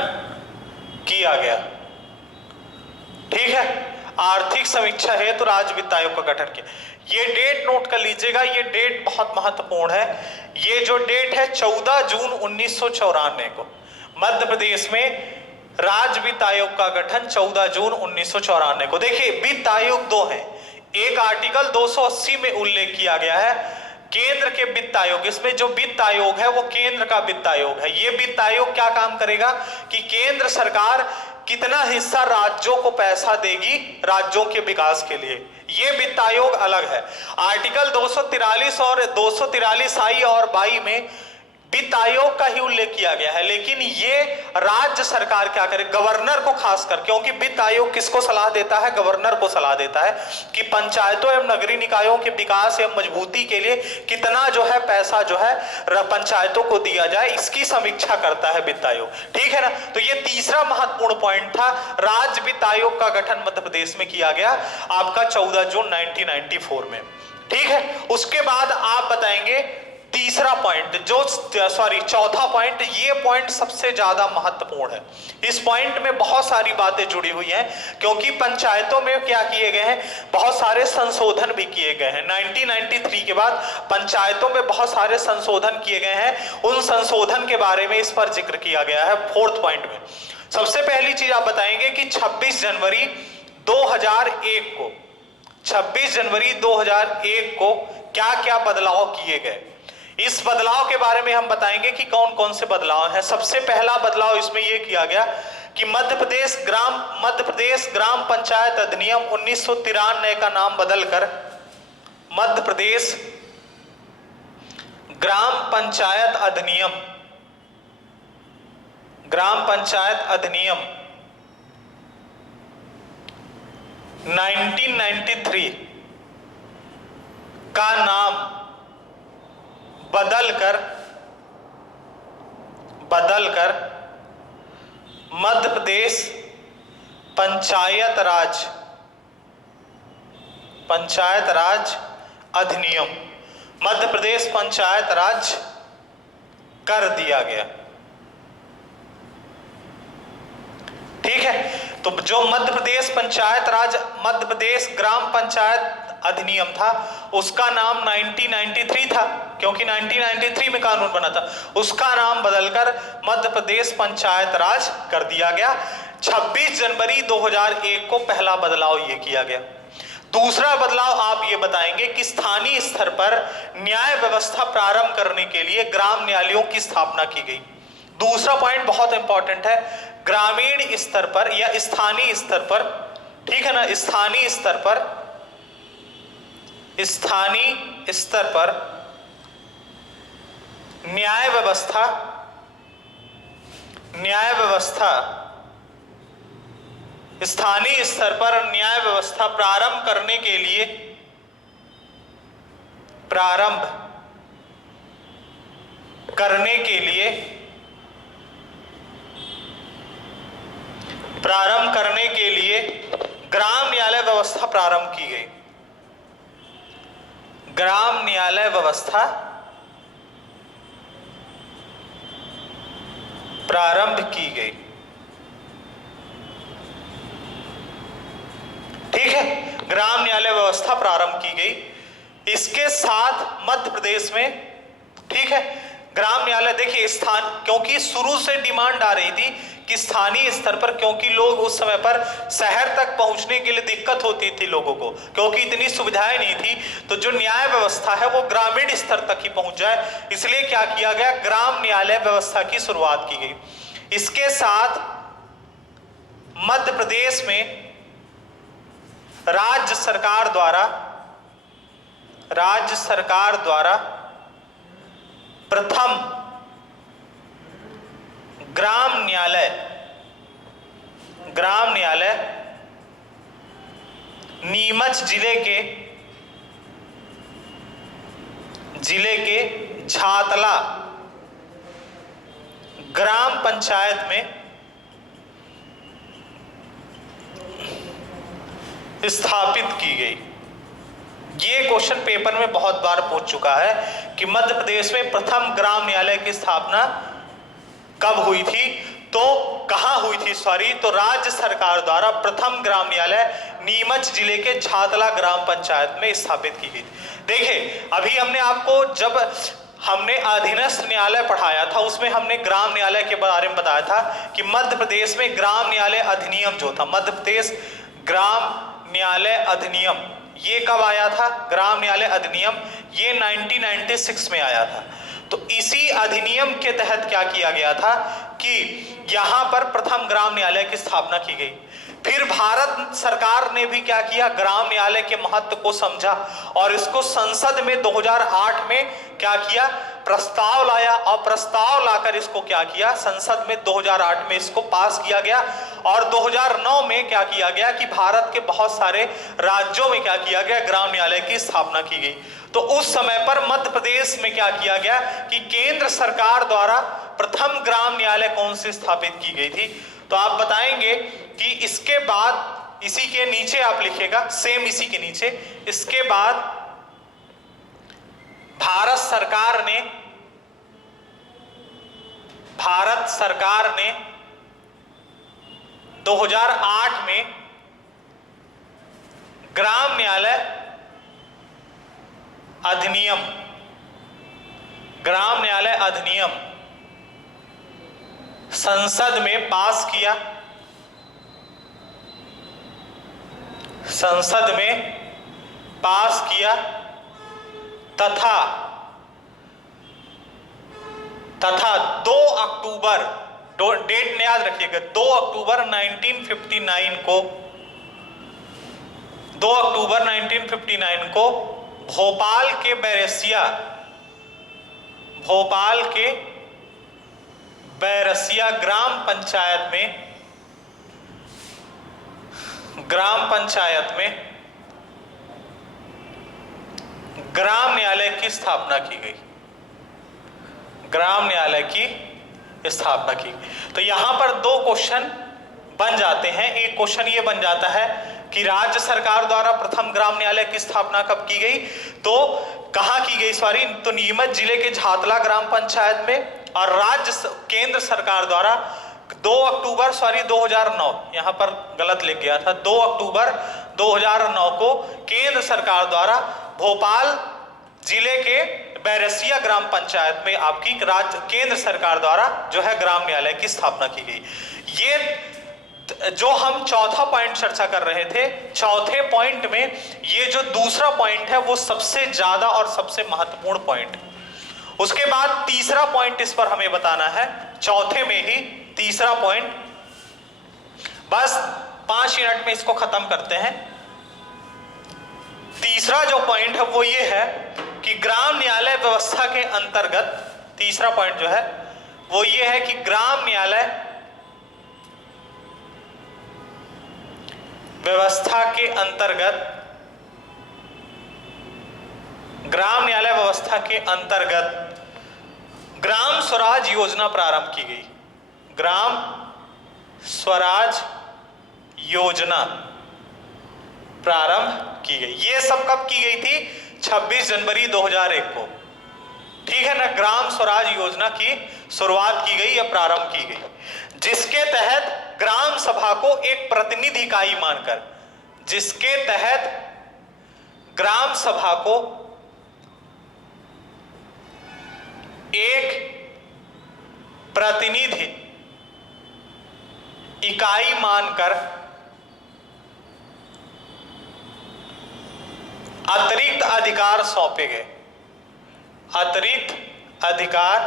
किया गया। ठीक है, आर्थिक समीक्षा हेतु राज्य वित्त आयोग का गठन किया। ये डेट नोट कर लीजिएगा, ये डेट बहुत महत्वपूर्ण है। ये जो डेट है 14 जून 1994 को मध्य प्रदेश में राज्य वित्त आयोग का गठन 14 जून 1994 को। देखिए, वित्त आयोग 2 हैं, एक आर्टिकल 280 में उल्लेख किया गया है केंद्र के वित्त आयोग। इसमें जो वित्त आयोग है वो केंद्र का वित्त आयोग है। ये वित्त आयोग क्या काम करेगा कि केंद्र सरकार कितना हिस्सा राज्यों को पैसा देगी राज्यों के विकास के लिए, ये वित्त आयोग अलग है। आर्टिकल 243 और 243I और 22 में वित्त आयोग का ही उल्लेख किया गया है, लेकिन ये राज्य सरकार क्या करे, गवर्नर को खासकर, क्योंकि वित्त आयोग किसको सलाह देता है? गवर्नर को सलाह देता है कि पंचायतों एवं नगरीय निकायों के विकास एवं मजबूती के लिए कितना जो है पैसा जो है पंचायतों को दिया जाए, इसकी समीक्षा करता है वित्त आयोग। ठीक है ना, तो ये तीसरा महत्वपूर्ण पॉइंट था। राज्य वित्त आयोग का गठन मध्य प्रदेश में किया गया आपका 14 जून 1994 में। ठीक है, उसके बाद आप बताएंगे तीसरा पॉइंट, चौथा पॉइंट। ये पॉइंट सबसे ज्यादा महत्वपूर्ण है। इस पॉइंट में बहुत सारी बातें जुड़ी हुई हैं, क्योंकि पंचायतों में क्या किए गए हैं, बहुत सारे संशोधन भी किए गए हैं। 1993 के बाद पंचायतों में बहुत सारे संशोधन किए गए हैं। उन संशोधन के बारे में इस पर जिक्र किया गया है 4th पॉइंट में। सबसे पहली चीज आप बताएंगे कि 26 जनवरी 2001 को 26 जनवरी 2001 को क्या क्या बदलाव किए गए। इस बदलाव के बारे में हम बताएंगे कि कौन कौन से बदलाव हैं। सबसे पहला बदलाव इसमें यह किया गया कि मध्य प्रदेश ग्राम पंचायत अधिनियम 1993 का नाम बदलकर मध्य प्रदेश ग्राम पंचायत अधिनियम 1993 का नाम बदलकर मध्य प्रदेश पंचायत राज अधिनियम, मध्य प्रदेश पंचायत राज कर दिया गया। ठीक है, तो जो मध्य प्रदेश पंचायत राज, मध्य प्रदेश ग्राम पंचायत अधिनियम था, उसका नाम 1993 था, क्योंकि 1993 में कानून बना था, उसका नाम बदलकर मध्य प्रदेश पंचायत राज कर दिया गया। 26 जनवरी 2001 को पहला बदलाव ये किया गया। दूसरा बदलाव आप ये बताएंगे कि स्थानीय स्तर पर न्याय व्यवस्था प्रारंभ करने के लिए ग्राम न्यायालयों की स्थापना की गई। दूसरा पॉइंट बहुत इंपॉर्टेंट है, ग्रामीण स्तर पर या स्थानीय स्तर पर, ठीक है ना, स्थानीय स्तर पर न्याय व्यवस्था स्थानीय स्तर पर न्याय व्यवस्था प्रारंभ करने के लिए ग्राम न्यायालय व्यवस्था प्रारंभ की गई। ग्राम न्यायालय व्यवस्था प्रारंभ की गई। ठीक है, ग्राम न्यायालय व्यवस्था प्रारंभ की गई। इसके साथ मध्य प्रदेश में, ठीक है, ग्राम न्यायालय, देखिए क्योंकि शुरू से डिमांड आ रही थी कि स्थानीय स्तर पर, क्योंकि लोग उस समय पर शहर तक पहुंचने के लिए दिक्कत होती थी लोगों को, क्योंकि इतनी सुविधाएं नहीं थी, तो जो न्याय व्यवस्था है वो ग्रामीण स्तर तक ही पहुंच जाए, इसलिए क्या किया गया, ग्राम न्यायालय व्यवस्था की शुरुआत की गई। इसके साथ मध्य प्रदेश में राज्य सरकार द्वारा प्रथम ग्राम न्यायालय नीमच जिले के झातला ग्राम पंचायत में स्थापित की गई। ये क्वेश्चन पेपर में बहुत बार पूछ चुका है कि मध्य प्रदेश में प्रथम ग्राम न्यायालय की स्थापना कब हुई थी, तो कहां हुई थी, तो राज्य सरकार द्वारा प्रथम ग्राम न्यायालय नीमच जिले के झातला ग्राम पंचायत में स्थापित की गई। देखिए, अभी जब हमने अधीनस्थ न्यायालय पढ़ाया था, उसमें हमने ग्राम न्यायालय के बारे में बताया था कि मध्य प्रदेश में ग्राम न्यायालय अधिनियम जो था, मध्य प्रदेश ग्राम न्यायालय अधिनियम, ये कब आया था, ग्राम न्यायालय अधिनियम, ये 1996 में आया था। तो इसी अधिनियम के तहत क्या किया गया था कि यहां पर प्रथम ग्राम न्यायालय की स्थापना की गई। फिर भारत सरकार ने भी क्या किया, ग्राम न्यायालय के महत्व को समझा और इसको संसद में 2008 में क्या किया, प्रस्ताव लाया, और प्रस्ताव लाकर इसको क्या किया, संसद में 2008 में इसको पास किया गया। और 2009 में क्या किया गया कि भारत के बहुत सारे राज्यों में क्या किया गया, ग्राम न्यायालय की स्थापना की गई। तो उस समय पर मध्य प्रदेश में क्या किया गया कि केंद्र सरकार द्वारा प्रथम ग्राम न्यायालय कौन सी स्थापित की गई थी, तो आप बताएंगे कि इसके बाद, इसी के नीचे आप लिखिएगा, सेम इसी के नीचे, इसके बाद भारत सरकार ने 2008 में ग्राम न्यायालय अधिनियम संसद में पास किया, तथा 2 अक्टूबर, डेट याद रखिएगा, 2 अक्टूबर 1959 को भोपाल के बैरसिया ग्राम पंचायत में ग्राम न्यायालय की स्थापना की गई। ग्राम न्यायालय की स्थापना की। तो यहां पर दो क्वेश्चन बन जाते हैं। एक क्वेश्चन ये बन जाता है कि राज्य सरकार द्वारा प्रथम ग्राम न्यायालय की स्थापना कब की गई, तो कहां की गई, सॉरी, तो नीमच जिले के झातला ग्राम पंचायत में। और केंद्र सरकार द्वारा 2 अक्टूबर 2009, यहां पर गलत लिख गया था, 2 अक्टूबर 2009 को केंद्र सरकार द्वारा भोपाल जिले के बैरसिया ग्राम पंचायत में आपकी केंद्र सरकार द्वारा जो है ग्राम न्यायालय की स्थापना की गई। ये जो हम चौथा पॉइंट चर्चा कर रहे थे, चौथे पॉइंट में ये जो दूसरा पॉइंट है वो सबसे ज्यादा और सबसे महत्वपूर्ण पॉइंट। उसके बाद तीसरा पॉइंट इस पर हमें बताना है, चौथे में ही तीसरा पॉइंट। बस 5 मिनट में इसको खत्म करते हैं। तीसरा जो पॉइंट है वो ये है कि ग्राम न्यायालय व्यवस्था के अंतर्गत, तीसरा पॉइंट जो है वो ये है कि ग्राम न्यायालय व्यवस्था के अंतर्गत, ग्राम न्यायालय व्यवस्था के अंतर्गत ग्राम स्वराज योजना प्रारंभ की गई। ग्राम स्वराज योजना प्रारंभ की गई। ये सब कब की गई थी? 26 जनवरी 2001 को, ठीक है ना। ग्राम स्वराज योजना की शुरुआत की गई या प्रारंभ की गई, जिसके तहत ग्राम सभा को एक प्रतिनिधि इकाई मानकर, जिसके तहत ग्राम सभा को एक प्रतिनिधि इकाई मानकर अतिरिक्त अधिकार सौंपे गए, अतिरिक्त अधिकार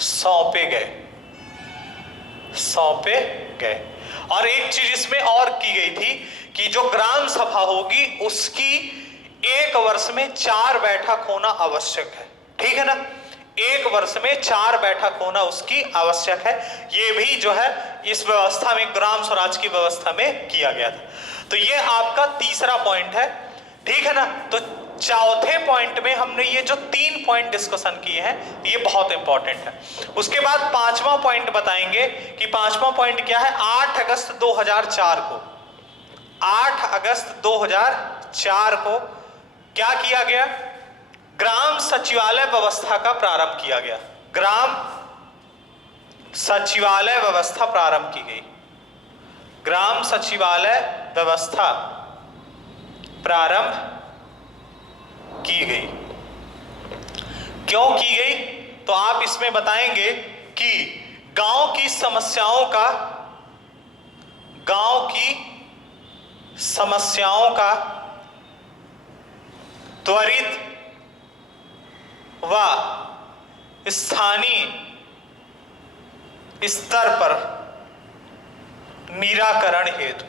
सौंपे गए। और एक चीज इसमें और की गई थी कि जो ग्राम सभा होगी उसकी 1 वर्ष में 4 बैठक होना आवश्यक है, ठीक है ना। 1 वर्ष में 4 बैठक होना उसकी आवश्यक है। ये भी जो है इस व्यवस्था में, ग्राम स्वराज की व्यवस्था में किया गया था। तो ये आपका तीसरा पॉइंट है, ठीक है ना। तो चौथे पॉइंट में हमने ये जो 3 पॉइंट डिस्कशन किए हैं ये बहुत इंपॉर्टेंट है। उसके बाद 5वां पॉइंट बताएंगे कि 5वां पॉइंट क्या है। 8 अगस्त 2004 को, 8 अगस्त 2004 को क्या किया गया? ग्राम सचिवालय व्यवस्था का प्रारंभ किया गया। ग्राम सचिवालय व्यवस्था प्रारंभ की गई। ग्राम सचिवालय व्यवस्था प्रारंभ की गई। क्यों की गई? तो आप इसमें बताएंगे कि गांव की समस्याओं का त्वरित व स्थानीय स्तर पर निराकरण हेतु,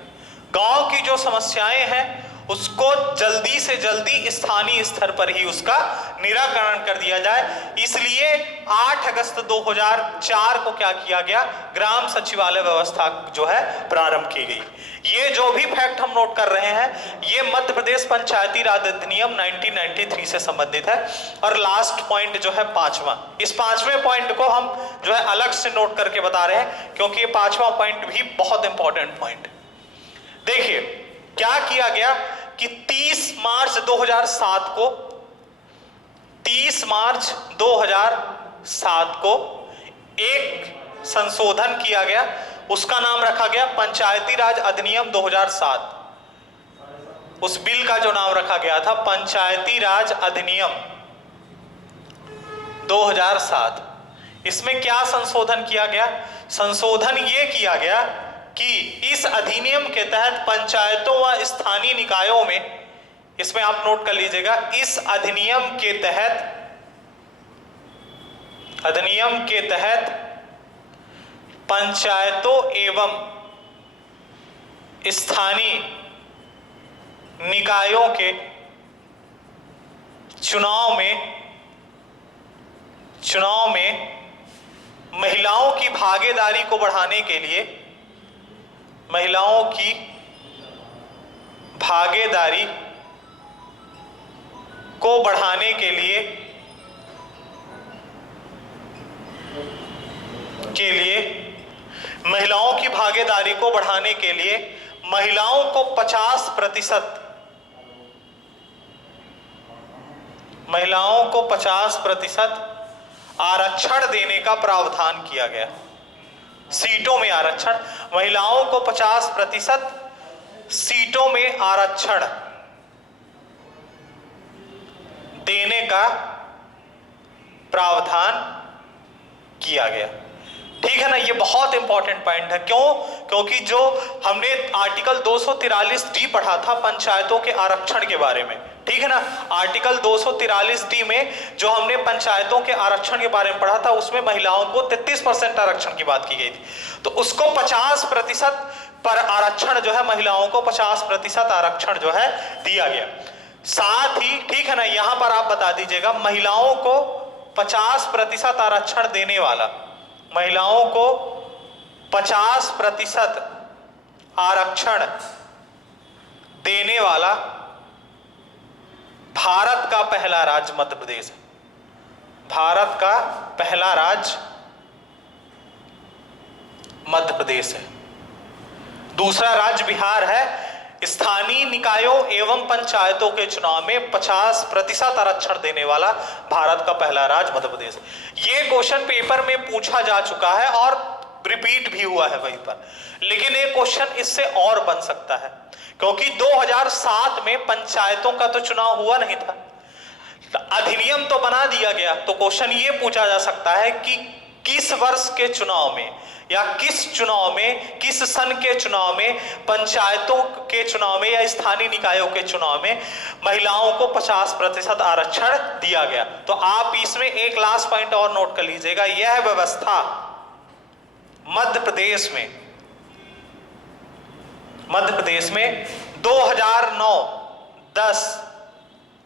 गांव की जो समस्याएं हैं उसको जल्दी से जल्दी स्थानीय स्तर पर ही उसका निराकरण कर दिया जाए, इसलिए 8 अगस्त 2004 को क्या किया गया? ग्राम सचिवालय व्यवस्था जो है प्रारंभ की गई। ये जो भी फैक्ट हम नोट कर रहे हैं ये मध्य प्रदेश पंचायती राज अधिनियम 1993 से संबंधित है। और लास्ट पॉइंट जो है 5वां, इस 5वें पॉइंट को हम जो है अलग से नोट करके बता रहे हैं क्योंकि ये 5वां पॉइंट भी बहुत इंपॉर्टेंट पॉइंट। देखिए क्या किया गया कि 30 मार्च 2007 को, 30 मार्च 2007 को एक संशोधन किया गया, उसका नाम रखा गया पंचायती राज अधिनियम 2007। उस बिल का जो नाम रखा गया था पंचायती राज अधिनियम 2007। इसमें क्या संशोधन किया गया? संशोधन ये किया गया कि इस अधिनियम के तहत पंचायतों व स्थानीय निकायों में, इसमें आप नोट कर लीजिएगा, इस अधिनियम के तहत पंचायतों एवं स्थानीय निकायों के चुनाव में महिलाओं की भागीदारी को बढ़ाने के लिए, महिलाओं की भागीदारी को बढ़ाने के लिए के लिए, महिलाओं की भागीदारी को बढ़ाने के लिए महिलाओं को 50% आरक्षण देने का प्रावधान किया गया। सीटों में आरक्षण, महिलाओं को 50% सीटों में आरक्षण देने का प्रावधान किया गया। ठीक है ना, ये बहुत इंपॉर्टेंट पॉइंट है। क्यों? क्योंकि जो हमने आर्टिकल 243D पढ़ा था पंचायतों के आरक्षण के बारे में, ठीक है ना, आर्टिकल 243D में जो हमने पंचायतों के आरक्षण के बारे में पढ़ा था, उसमें महिलाओं को 33% आरक्षण की बात की गई थी। तो उसको 50% पर आरक्षण जो है, महिलाओं को 50% आरक्षण जो है दिया गया। साथ ही, ठीक है ना, यहां पर आप बता दीजिएगा, महिलाओं को 50% आरक्षण देने वाला, महिलाओं को 50% आरक्षण देने वाला भारत का पहला राज्य मध्य प्रदेश है। भारत का पहला राज्य मध्य प्रदेश है। दूसरा राज्य बिहार है। स्थानीय निकायों एवं पंचायतों के चुनाव में 50% आरक्षण देने वाला भारत का पहला राज्य मध्य प्रदेश। ये क्वेश्चन पेपर में पूछा जा चुका है और रिपीट भी हुआ है वहीं पर, लेकिन एक क्वेश्चन इससे और बन सकता है, क्योंकि 2007 में पंचायतों का तो चुनाव हुआ नहीं था, अधिनियम तो बना दिया गया। तो क्वेश्चन ये पूछा जा सकता है कि किस वर्ष के चुनाव में या किस चुनाव में, किस सन के चुनाव में, पंचायतों के चुनाव में या स्थानीय निकायों के चुनाव में महिलाओं को 50% आरक्षण दिया गया। तो आप इसमें एक लास्ट पॉइंट और नोट कर लीजिएगा, यह व्यवस्था मध्य प्रदेश में 2009-10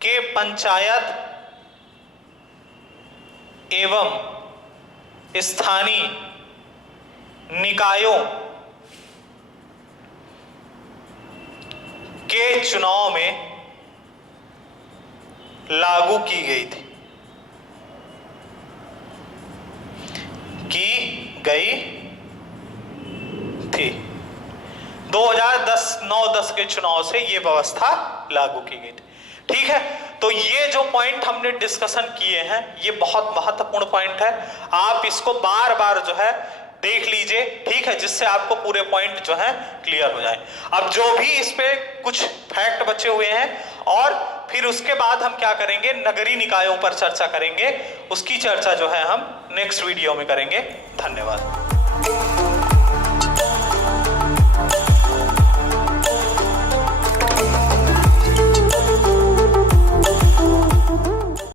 के पंचायत एवं स्थानीय निकायों के चुनाव में लागू की गई थी, 2009-10 के चुनाव से यह व्यवस्था लागू की गई थी। ठीक है, तो ये जो पॉइंट हमने डिस्कशन किए हैं, ये बहुत महत्वपूर्ण पॉइंट है। आप इसको बार बार जो है देख लीजिए, ठीक है, जिससे आपको पूरे पॉइंट जो है क्लियर हो जाए। अब जो भी इस पे कुछ फैक्ट बचे हुए हैं, और फिर उसके बाद हम क्या करेंगे, नगरीय निकायों पर चर्चा करेंगे। उसकी चर्चा जो है हम नेक्स्ट वीडियो में करेंगे। धन्यवाद।